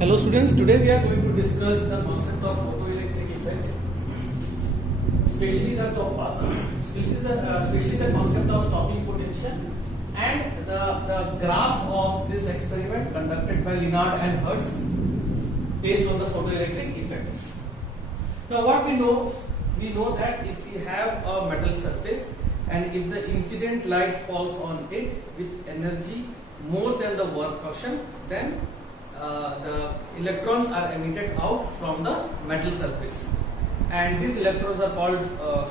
Hello students, today we are going to discuss the concept of photoelectric effect, especially the concept of stopping potential and the graph of this experiment conducted by Lenard and Hertz based on the photoelectric effect. Now what we know that if we have a metal surface and if the incident light falls on it with energy more than the work function, then the electrons are emitted out from the metal surface, and these electrons are called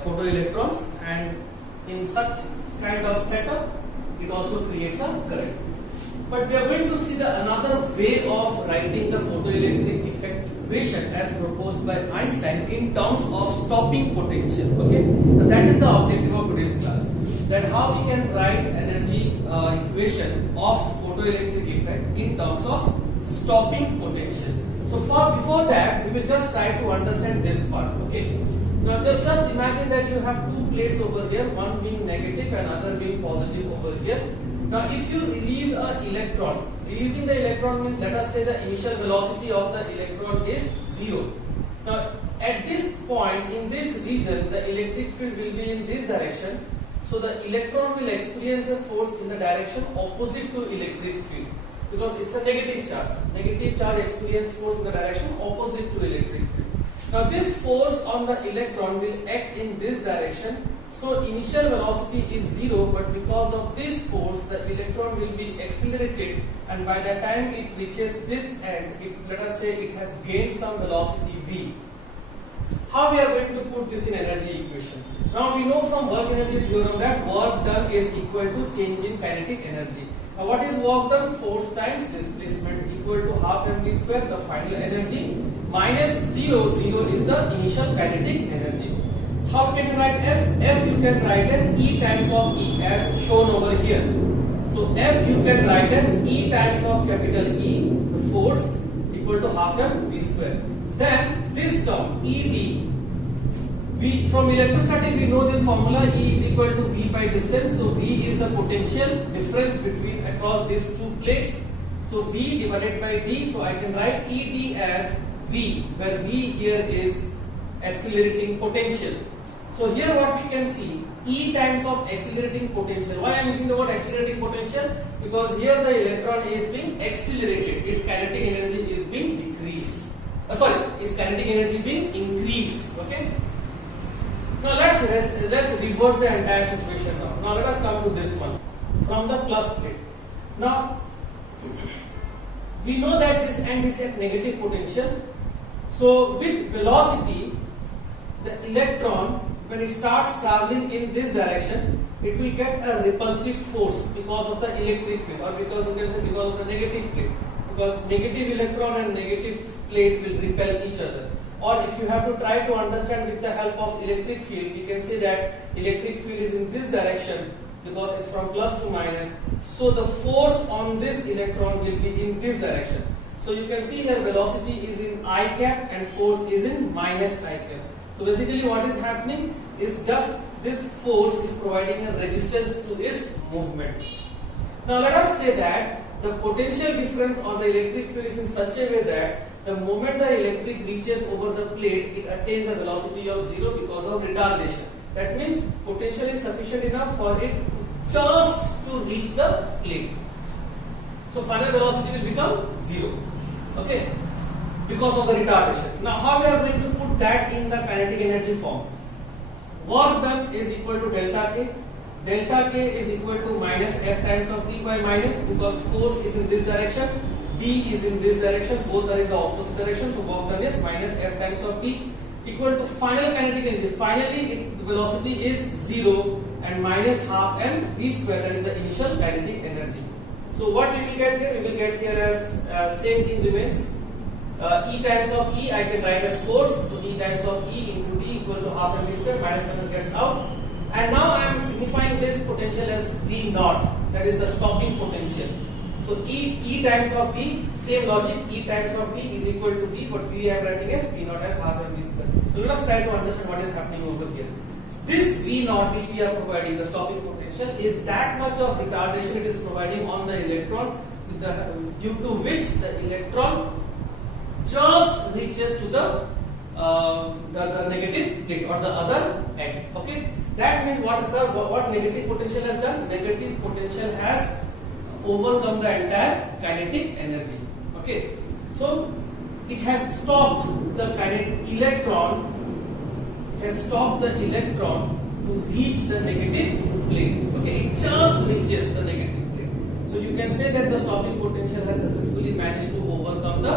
photoelectrons, and in such kind of setup it also creates a current. But we are going to see another way of writing the photoelectric effect equation as proposed by Einstein in terms of stopping potential. Okay, now that is the objective of today's class, that how we can write energy equation of photoelectric effect in terms of stopping potential. So before that we will just try to understand this part. Okay, now just imagine that you have two plates over here, one being negative and other being positive over here. Now if you release an electron, releasing the electron means, let us say the initial velocity of the electron is 0. Now at this point in this region the electric field will be in this direction, so the electron will experience a force in the direction opposite to electric field, because it's a negative charge. Negative charge experience force in the direction opposite to electric field. Now this force on the electron will act in this direction, so initial velocity is 0, but because of this force the electron will be accelerated, and by the time it reaches this end, let us say it has gained some velocity v. How we are going to put this in energy equation? Now we know from work energy theorem that work done is equal to change in kinetic energy. Now what is work done? Force times displacement equal to half mv square, the final energy, minus 0, 0 is the initial kinetic energy. How can you write F? F you can write as E times of E as shown over here. So F you can write as E times of capital E, the force, equal to half mv square. Then this term ED, from electrostatic we know this formula, E is equal to V by distance. So V is the potential difference between across these two plates. So V divided by D. So I can write ED as V, where V here is accelerating potential. So here what we can see, E times of accelerating potential. Why I am using the word accelerating potential? Because here the electron is being accelerated, its kinetic energy is being decreased. Its kinetic energy being increased. Okay. Now let's reverse the entire situation now. Now let us come to this one from the plus plate. Now we know that this end is at negative potential. So with velocity, the electron, when it starts traveling in this direction, it will get a repulsive force because of the electric field, or because you can say because of the negative plate. Because negative electron and negative plate will repel each other. Or if you have to try to understand with the help of electric field, we can say that electric field is in this direction because it's from plus to minus. So the force on this electron will be in this direction. So you can see here velocity is in I cap and force is in minus I cap. So basically what is happening is just this force is providing a resistance to its movement. Now let us say that the potential difference on the electric field is in such a way that the moment the electric reaches over the plate, it attains a velocity of 0 because of retardation. That means potential is sufficient enough for it just to reach the plate. So final velocity will become 0. Okay, because of the retardation. Now how we are going to put that in the kinetic energy form? Work done is equal to delta K. Delta K is equal to minus F times of T by minus, because force is in this direction, D is in this direction, both are in the opposite direction. So work done is minus F times of T equal to final kinetic energy. Finally the velocity is 0 and minus half mv square, that is the initial kinetic energy. So what we will get here? We will get here as same thing remains. E times of E I can write as force. So E times of E into D equal to half mv square, minus minus gets out. And now I am signifying this potential as V naught, that is the stopping potential. So E times of D, same logic, E times of D is equal to V, but V I am writing as V naught as half mv square. So let us try to understand what is happening over here. This V naught which we are providing, the stopping potential, is that much of retardation it is providing on the electron, due to which the electron just reaches to the negative plate or the other end. Okay, that means what negative potential has done? Negative potential has overcome the entire kinetic energy. Okay, so it has stopped the electron. It has stopped the electron to reach the negative plate. Okay, it just reaches the negative plate. So you can say that the stopping potential has successfully managed to overcome the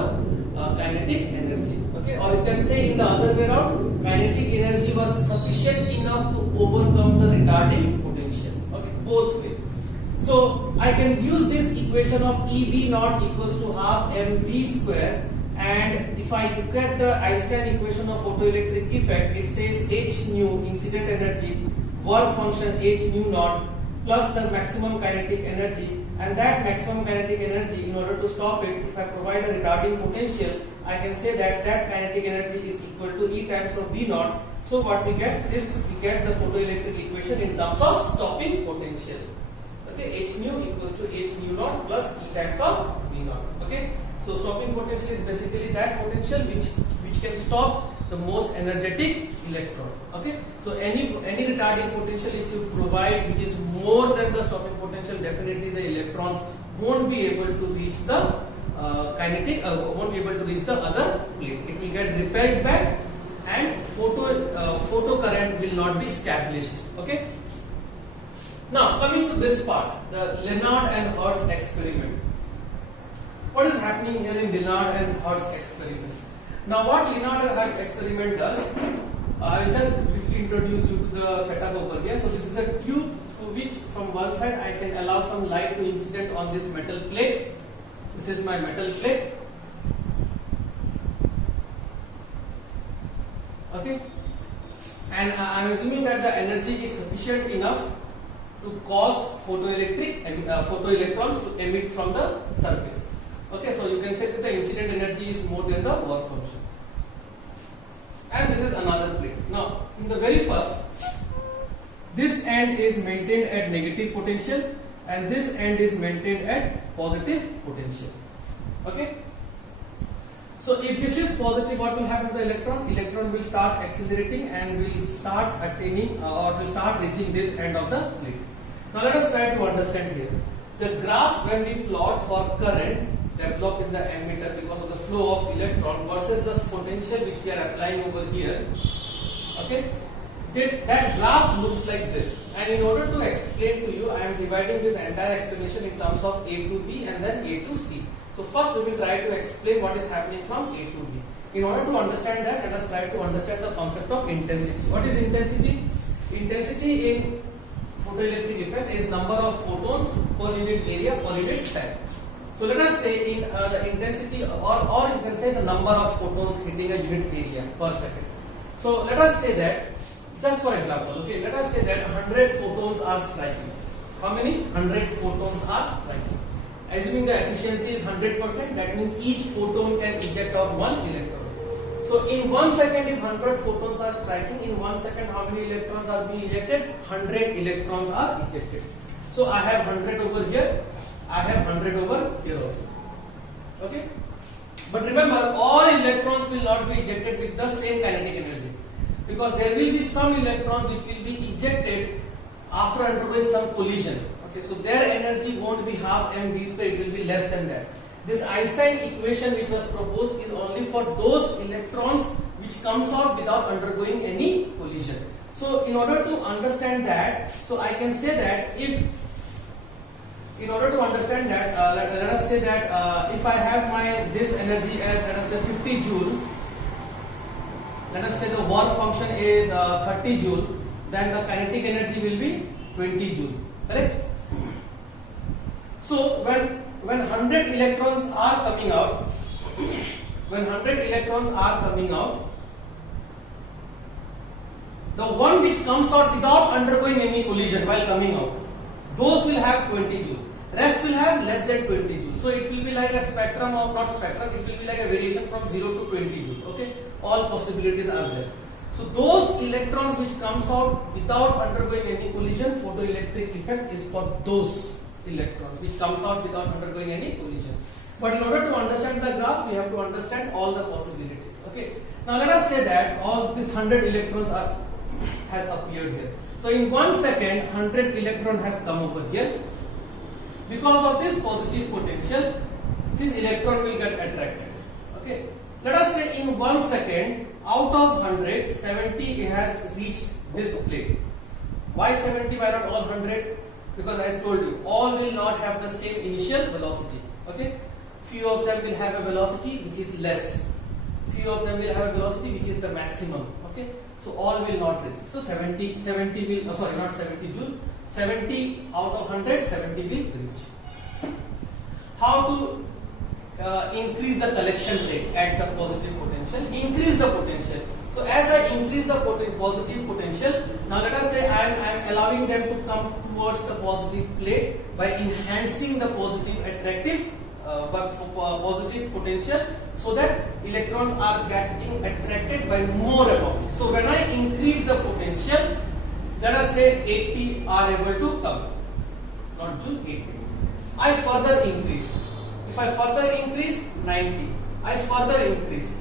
kinetic energy. Okay, or you can say in the other way around, kinetic energy was sufficient enough to overcome the retarding potential. Okay, both ways. So I can use this equation of EV naught equals to half mv square, and if I look at the Einstein equation of photoelectric effect, it says h nu incident energy work function h nu naught plus the maximum kinetic energy, and that maximum kinetic energy, in order to stop it, if I provide a retarding potential, I can say that kinetic energy is equal to E times of V naught. So what we get is we get the photoelectric equation in terms of stopping potential. Okay, h nu equals to h nu naught plus E times of V naught. Okay, so stopping potential is basically that potential which can stop the most energetic electron. Okay, so any retarding potential if you provide which is more than the stopping potential, definitely the electrons won't be able to reach the won't be able to reach the other plate. It will get repelled back, and photo current will not be established. Okay. Now coming to this part, the Lenard and Hertz experiment. What is happening here in Lenard and Hertz experiment? Now what Lenard and Hertz experiment does, I will just briefly introduce you to the setup over here. So this is a tube through which from one side I can allow some light to incident on this metal plate. This is my metal plate. Okay, and I am assuming that the energy is sufficient enough to cause photoelectrons to emit from the surface. Okay, so you can say that the incident energy is more than the work function. And this is another plate. Now, in the very first, this end is maintained at negative potential and this end is maintained at positive potential. Okay. So if this is positive, what will happen to the electron? Electron will start accelerating and will start attaining or will start reaching this end of the plate. Now let us try to understand here. The graph when we plot for current developed in the ammeter because of the flow of electron versus the potential which we are applying over here. Okay. That graph looks like this, and in order to explain to you, I am dividing this entire explanation in terms of A to B and then A to C. So first we will try to explain what is happening from A to B. In order to understand that, let us try to understand the concept of intensity. What is intensity? Intensity in photoelectric effect is number of photons per unit area per unit time. So let us say in the intensity or you can say the number of photons hitting a unit area per second. So let us say that, just for example, okay, let us say that 100 photons are striking. How many? 100 photons are striking. Assuming the efficiency is 100%, that means each photon can eject out one electron. So in 1 second, if 100 photons are striking, in 1 second, how many electrons are being ejected? 100 electrons are ejected. So I have 100 over here, I have 100 over here also. Okay? But remember, all electrons will not be ejected with the same kinetic energy, because there will be some electrons which will be ejected after undergoing some collision. Okay, so their energy won't be half mv square, it will be less than that. This Einstein equation which was proposed is only for those electrons which comes out without undergoing any collision. So in order to understand that, so I can say that if, in order to understand that, let us say that if I have this energy as, let us say 50 joule, let us say the work function is 30 joule, then the kinetic energy will be 20 joule, correct? So when 100 electrons are coming out, the one which comes out without undergoing any collision while coming out, those will have 20 joule. Rest will have less than 20 joule. So it will be like a spectrum of, not spectrum, it will be like a variation from 0 to 20 joule. Okay, all possibilities are there. So those electrons which comes out without undergoing any collision, photoelectric effect is for those electrons which comes out without undergoing any collision. But in order to understand the graph, we have to understand all the possibilities. Okay. Now let us say that all these 100 electrons has appeared here. So in 1 second, 100 electron has come over here. Because of this positive potential, this electron will get attracted. Okay. Let us say in 1 second, out of 100, 70 has reached this plate. Why 70? Why not all 100? Because as I told you, all will not have the same initial velocity. Okay. Few of them will have a velocity which is less. Few of them will have a velocity which is the maximum. Okay. So all will not reach. So 70 will, sorry, not 70 joule. 70 out of 100, 70 will reach. How to increase the collection rate at the positive potential? Increase the potential. So as I increase the positive potential, now let us say I am allowing them to come towards the positive plate by enhancing the positive attractive positive potential, so that electrons are getting attracted by more above it. So when I increase the potential, let us say 80 are able to come, not joule, 80. I further increase. If I further increase, 90. I further increase.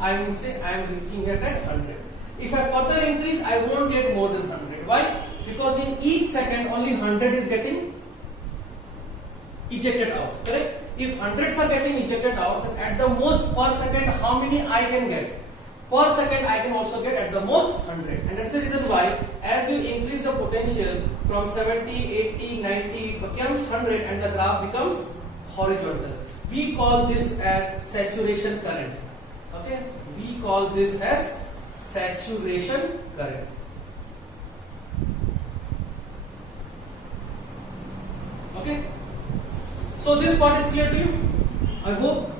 I am reaching here at 100. If I further increase, I won't get more than 100. Why? Because in each second only 100 is getting ejected out. Correct? If hundreds are getting ejected out, then at the most per second, how many I can get? Per second, I can also get at the most 100. And that's the reason why, as you increase the potential from 70, 80, 90, it becomes 100 and the graph becomes horizontal. We call this as saturation current. Okay? We call this as saturation current. Okay? So this part is clear to you? I hope.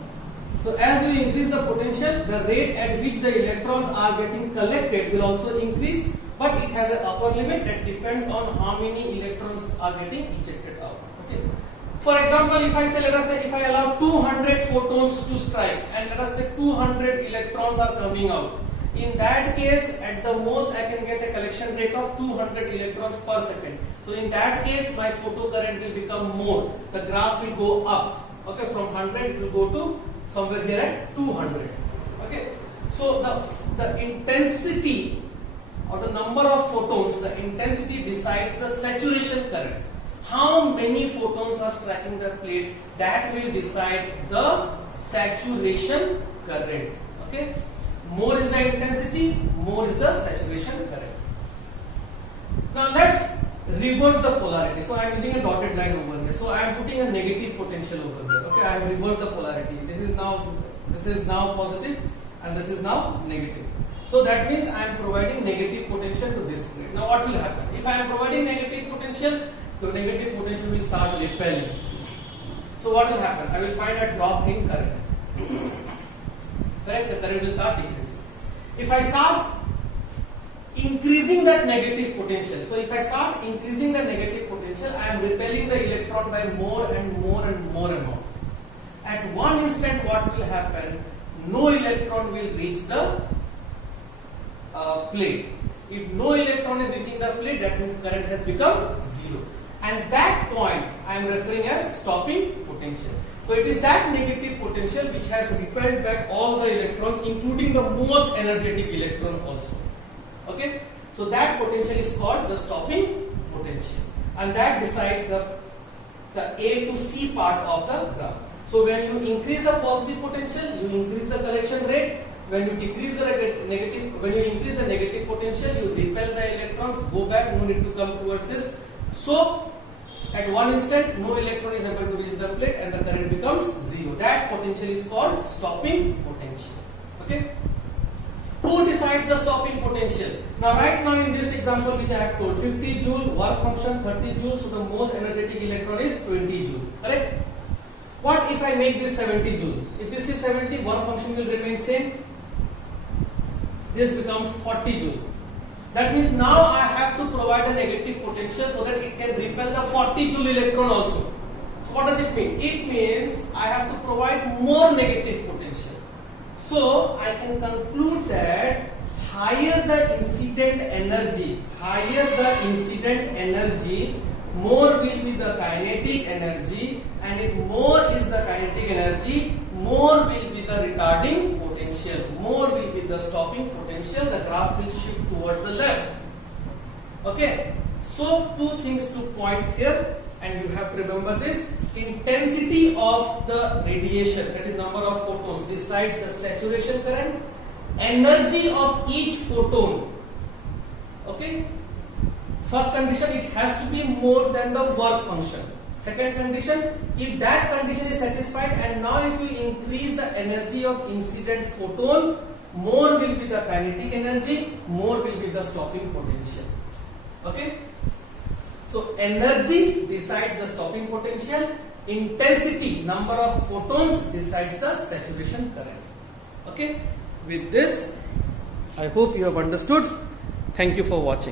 So as you increase the potential, the rate at which the electrons are getting collected will also increase, but it has an upper limit that depends on how many electrons are getting ejected out. Okay. For example, if I say, let us say, if I allow 200 photons to strike, and let us say 200 electrons are coming out, in that case, at the most I can get a collection rate of 200 electrons per second. So in that case, my photocurrent will become more. The graph will go up. Okay, from 100 it will go to somewhere here at 200. Okay, so the intensity or the number of photons, the intensity decides the saturation current. How many photons are striking the plate, that will decide the saturation current. Okay, more is the intensity, more is the saturation current. Now let's reverse the polarity. So I am using a dotted line over here. So I am putting a negative potential over here. Okay, I have reversed the polarity. This is now positive and this is now negative. So that means I am providing negative potential to this plate. Now what will happen? If I am providing negative potential, the negative potential will start repelling. So what will happen? I will find a drop in current. Correct? The current will start decreasing. If I start increasing that negative potential, so if I start increasing the negative potential, I am repelling the electron by more and more and more amount. At one instant, what will happen? No electron will reach the plate. If no electron is reaching the plate, that means current has become zero. And that point I am referring as stopping potential. So it is that negative potential which has repelled back all the electrons, including the most energetic electron also. Okay, so that potential is called the stopping potential, and that decides the A to C part of the graph. So when you increase the positive potential, you increase the collection rate. When you decrease the negative, when you increase the negative potential, you repel the electrons, go back, no need to come towards this. So at one instant, no electron is able to reach the plate and the current becomes zero. That potential is called stopping potential. Okay. Who decides the stopping potential? Now right now in this example which I have told, 50 joule, work function 30 joule, so the most energetic electron is 20 joule. Correct? What if I make this 70 joule? If this is 70, work function will remain same. This becomes 40 joule. That means now I have to provide a negative potential so that it can repel the 40 joule electron also. So what does it mean? It means I have to provide more negative potential. So I can conclude that higher the incident energy, more will be the kinetic energy, and if more is the kinetic energy, more will be the retarding potential, more will be the stopping potential. The graph will shift towards the left. Okay, so two things to point here, and you have to remember this. Intensity of the radiation, that is number of photons, decides the saturation current. Energy of each photon, okay, first condition, it has to be more than the work function. Second condition, if that condition is satisfied, and now if you increase the energy of incident photon, more will be the kinetic energy, more will be the stopping potential. Okay, so energy decides the stopping potential, intensity, number of photons, decides the saturation current. Okay, with this I hope you have understood. Thank you for watching.